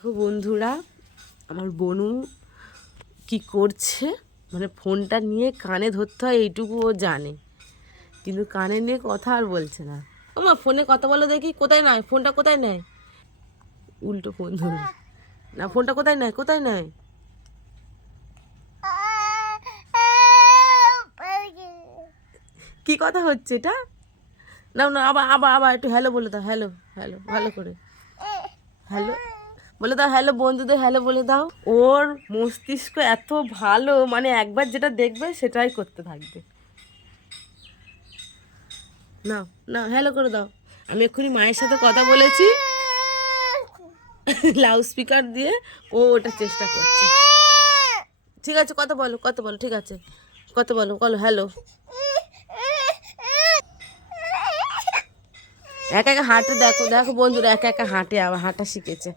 দেখো বন্ধুরা, আমার বনু কি করছে, মানে ফোনটা নিয়ে কানে ধরতে হয় এইটুকু ও জানে, কিন্তু কানে নিয়ে কথা আর বলছে না। ওমা ফোনে কথা বলো দেখি, কোথায় নাই ফোনটা, কোথায় নেয়, উল্টো ফোন ধরে না, ফোনটা কোথায় নেয়, কোথায় নেয়? কি কথা হচ্ছে এটা? না না, আবার আবার আবার একটু হ্যালো বলে দাও, হ্যালো হ্যালো ভালো করে হ্যালো বলে দাও, হ্যালো বন্ধুদের হ্যালো বলে দাও। ওর মস্তিষ্ক এত ভালো, মানে একবার যেটা দেখবে সেটাই করতে থাকবে। না না, হ্যালো করে দাও। আমি এক্ষুনি মায়ের সাথে কথা বলেছি লাউড স্পিকার দিয়ে, ও ওটা চেষ্টা করছে। ঠিক আছে, কথা বলো, কথা বলো, ঠিক আছে, কথা বলো, বলো হ্যালো। একা একা হাঁটে, দেখো দেখো বন্ধুরা, একা একা হাঁটে, আবার হাঁটা শিখেছে।